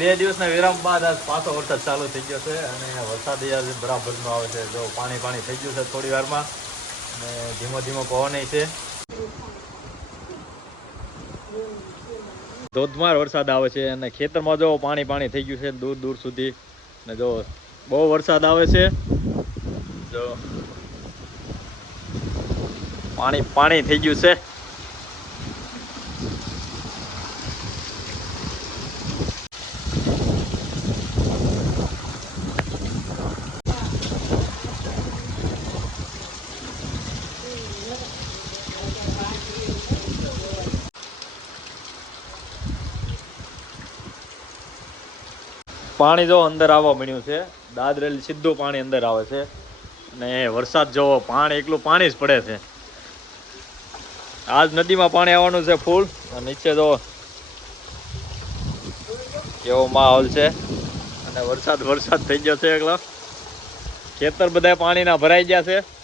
બે દિવસના વિરામ બાદ આજ પાછો વરસાદ ચાલુ થઈ ગયો છે અને વરસાદ આજે બરાબરનો આવે છે. જો પાણી પાણી થઈ ગયું છે થોડી વારમાં અને ધીમો ધીમો પવન છે. ધોધમાર વરસાદ આવે છે અને ખેતરમાં જો પાણી પાણી થઈ ગયું છે દૂર દૂર સુધી ને જો બહુ વરસાદ આવે છે. જો પાણી પાણી થઈ ગયું છે. પાણી જો અંદર આવવા મળ્યું છે, દાદરેલ સીધું પાણી અંદર આવે છે. ને વરસાદ જોવો પાણી, એકલું પાણી જ પડે છે. આજ નદીમાં પાણી આવવાનું છે ફૂલ, અને નીચે જો કેવો માહોલ છે. અને વરસાદ વરસાદ થઈ ગયો છે એકલો. ખેતર બધા પાણીના ભરાઈ ગયા છે.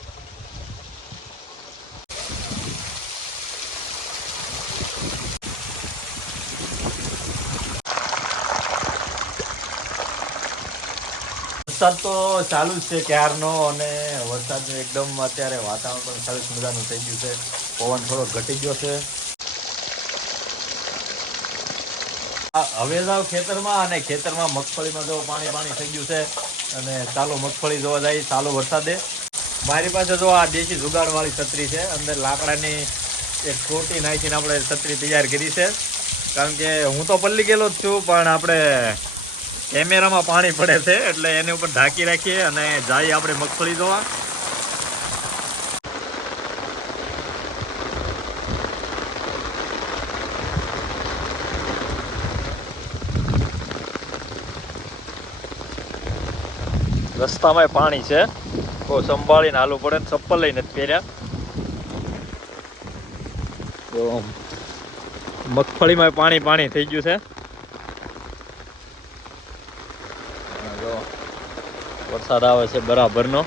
વરસાદ તો ચાલુ જ છે ક્યારનો અને વરસાદનું એકદમ અત્યારે વાતાવરણ પણ સરસ મજાનું થઈ ગયું છે. પવન થોડો ઘટી ગયો છે. હવે જાવ ખેતરમાં અને ખેતરમાં મગફળીમાં જો પાણી પાણી થઈ ગયું છે. અને ચાલો મગફળી જોવા જાય ચાલો વરસાદે. મારી પાસે જો આ દેશી જુગાડવાળી છત્રી છે. અંદર લાકડાની એક ખોટી નાખીને આપણે છત્રી તૈયાર કરી છે. કારણ કે હું તો પલ્લી ગયેલો જ છું, પણ આપણે કેમેરામાં પાણી પડે છે એટલે એની ઉપર ઢાંકી રાખીએ અને જઈએ આપણે મગફળી જોવા. રસ્તામાં પાણી છે. બહુ સંભાળીને હાલવું પડે ને ચપ્પલ લઈને જ પહેર્યા. મગફળીમાં પાણી પાણી થઈ ગયું છે આ જો વરસાદ આવે છે બરાબરનો.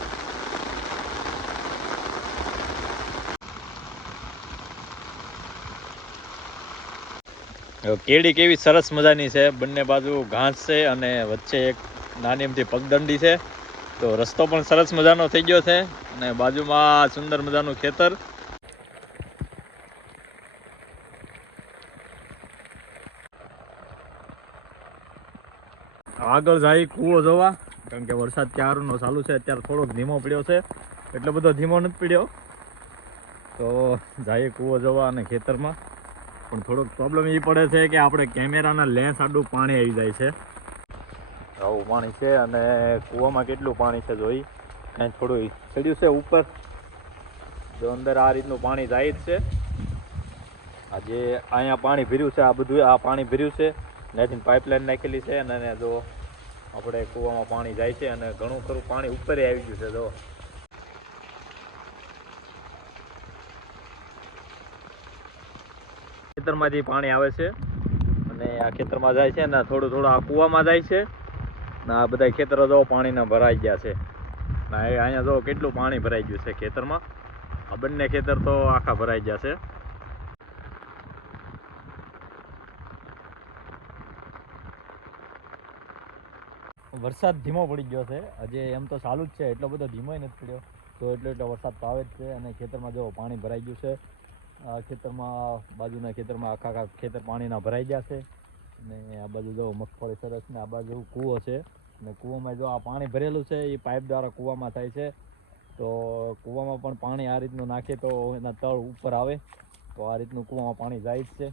જો કેડી કેવી સરસ મજાની છે. બંને બાજુ ઘાસ છે અને વચ્ચે એક નાની એમથી પગદંડી છે. તો રસ્તો પણ સરસ મજાનો થઈ ગયો છે અને બાજુમાં સુંદર મજાનું ખેતર. આગળ જાય કૂવો જોવા. કારણ કે વરસાદ ક્યારનો ચાલુ છે, અત્યારે થોડોક ધીમો પડ્યો છે. એટલો બધો ધીમો નથી પડ્યો. તો જાય કૂવો જવા અને ખેતરમાં. પણ થોડોક પ્રોબ્લેમ એ પડે છે કે આપણે કેમેરાના લેન્સ આડું પાણી આવી જાય છે. આવું પાણી છે અને કૂવામાં કેટલું પાણી છે જોઈ. અહીં થોડું ચડ્યું છે ઉપર. જો અંદર આ રીતનું પાણી જાય જ છે. આજે અહીંયા પાણી ભર્યું છે, આ બધું આ પાણી ભર્યું છે. ત્યાંથી પાઇપલાઇન નાખેલી છે અને જો આપણે કૂવામાં પાણી જાય છે અને ઘણું ખરું પાણી ઉપર આવી ગયું છે, જો. ખેતરમાંથી પાણી આવે છે અને આ ખેતરમાં જાય છે ને થોડું થોડું આ કૂવામાં જાય છે ને આ બધા ખેતરો જો પાણીના ભરાઈ ગયા છે. અહીંયા જો કેટલું પાણી ભરાઈ ગયું છે ખેતરમાં. આ બંને ખેતર તો આખા ભરાઈ ગયા છે. વરસાદ ધીમો પડી ગયો છે. હજી એમ તો ચાલુ જ છે, એટલો બધો ધીમો નથી પડ્યો. તો એટલો એટલો વરસાદ તો આવે જ છે અને ખેતરમાં જો પાણી ભરાઈ ગયું છે ખેતરમાં, બાજુના ખેતરમાં આખા આખા ખેતર પાણીના ભરાઈ ગયા છે. અને આ બાજુ જો મગફળી સરસ ને આ બાજુ કૂવો છે. અને કૂવામાં જો આ પાણી ભરેલું છે, એ પાઇપ દ્વારા કૂવામાં થાય છે. તો કૂવામાં પણ પાણી આ રીતનું નાખે તો એના તળ ઉપર આવે. તો આ રીતનું કૂવામાં પાણી જાય જ છે.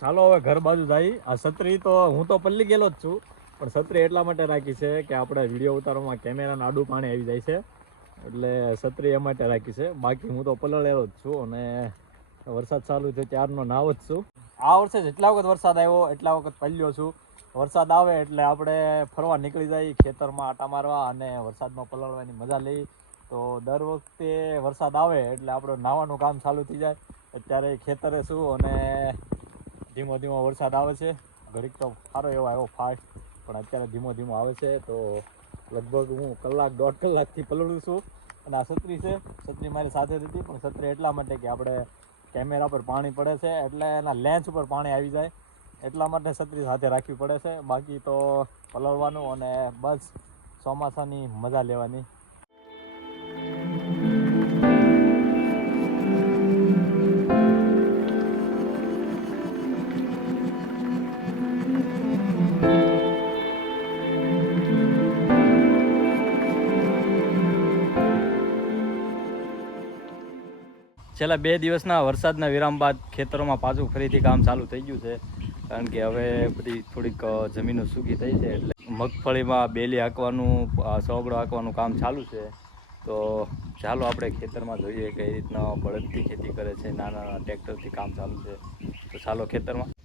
ચાલો હવે ઘર બાજુ જાય. આ છત્રી તો હું તો પલ્લી ગયેલો જ છું. પણ છત્રી એટલા માટે રાખી છે કે આપણે વીડિયો ઉતારવામાં કેમેરાનું આડું પાણી આવી જાય છે. એટલે છત્રી એ માટે રાખી છે. બાકી હું તો પલળેલો જ છું અને વરસાદ ચાલુ થયો ત્યારનો નાવ જ છું. આ વર્ષે જેટલા વખત વરસાદ આવ્યો, એટલા વખત પલ્યો છું. વરસાદ આવે એટલે આપણે ફરવા નીકળી જાય ખેતરમાં આટા મારવા અને વરસાદમાં પલળવાની મજા લઈ તો દર વખતે વરસાદ આવે એટલે આપણું નાવાનું કામ ચાલુ થઈ જાય. અત્યારે ખેતરે શું અને ધીમો ધીમો વરસાદ આવે છે. ઘડીક તો સારો એવો આવ્યો ફાસ્ટ પણ અત્યારે ધીમો ધીમો આવે છે, તો લગભગ હું કલાક, દોઢ કલાકથી પલળું છું. અને આ છત્રી છે, છત્રી મારી સાથે હતી, પણ છત્રી એટલા માટે કે આપણે કેમેરા પર પાણી પડે છે, એટલે એના લેન્ચ ઉપર પાણી આવી જાય. એટલા માટે છત્રી સાથે રાખવી પડે છે. બાકી તો પલળવાનું અને બસ ચોમાસાની મજા લેવાની. છેલ્લા બે દિવસના વરસાદના વિરામ બાદ ખેતરોમાં પાછું ફરીથી કામ ચાલુ થઈ ગયું છે. કારણ કે હવે બધી થોડીક જમીનો સૂકી થઈ છે એટલે મગફળીમાં બેલી હાંકવાનું સોગડો હાંકવાનું કામ ચાલુ છે. તો ચાલો આપણે ખેતરમાં જોઈએ કઈ રીતના બળદથી ખેતી કરે છે નાના નાના ટ્રેક્ટરથી કામ ચાલુ છે. તો ચાલો ખેતરમાં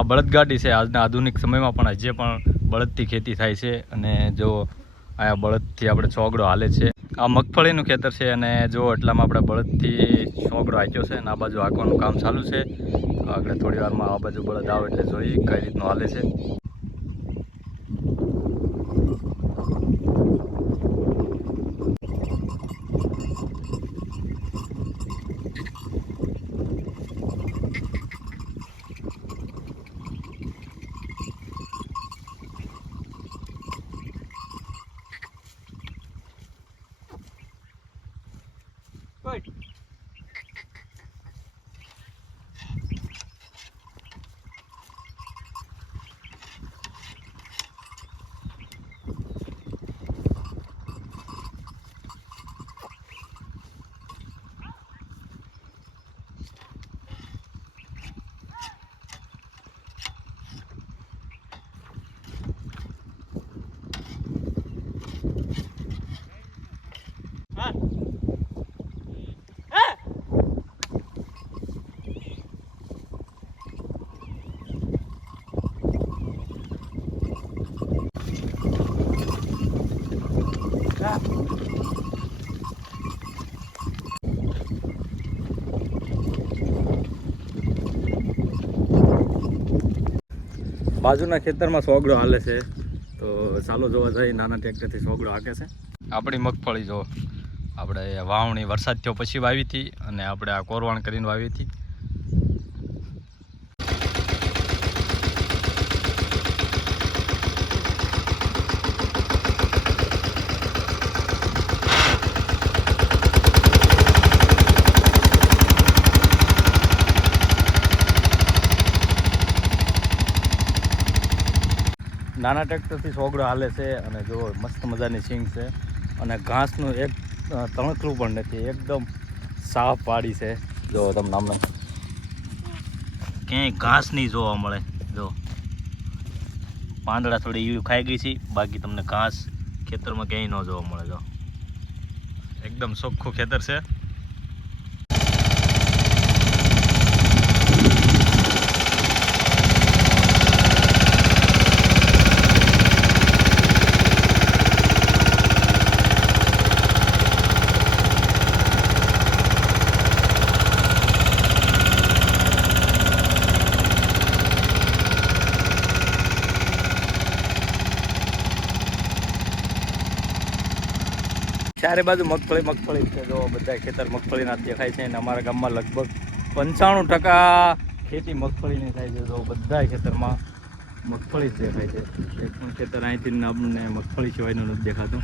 આ બળદગાડી છે. આજના આધુનિક સમયમાં પણ હજી પણ બળદથી ખેતી થાય છે અને જો આ બળદથી આપણે ચોગડો હાલે છે. આ મગફળીનું ખેતર છે અને જો એટલામાં આપણે બળદથી ચોગડો હાંક્યો છે અને આ બાજુ હાંકવાનું કામ ચાલુ છે. આગળ થોડી વારમાં આ બાજુ બળદ આવે એટલે જોઈએ કઈ રીતનું હાલે છે. બાજુના ખેતરમાં સોગડો હાલે છે. તો ચાલો જોવા જઈએ, નાના ટ્રેક્ટરથી સોગડો હાકે છે. આપણી મગફળી જો, આપણે વાવણી વરસાદ થયો પછી વાવી હતી અને આપણે આ કોરવાણ કરીને વાવી હતી. નાના ટ્રેક્ટરથી સોગડો હાલે છે અને જો મસ્ત મજાની સિંગ છે. અને ઘાસનું એક તણખલું પણ નથી, એકદમ સાફ પાડી છે. જો તમને અમને ક્યાંય ઘાસ નહીં જોવા મળે. જો પાંદડા થોડી ઈવી ખાઈ ગઈ છે, બાકી તમને ઘાસ ખેતરમાં ક્યાંય ન જોવા મળે જો એકદમ ચોખ્ખું ખેતર છે. ચારે બાજુ મગફળી મગફળી છે. જો બધા ખેતર મગફળીના જ દેખાય છે અને અમારા ગામમાં લગભગ પંચાણું ટકા ખેતી મગફળીની થાય છે. તો બધા ખેતરમાં મગફળી જ દેખાય છે. એક પણ ખેતર અહીંથી આપણને મગફળી સિવાયનું નથી દેખાતું.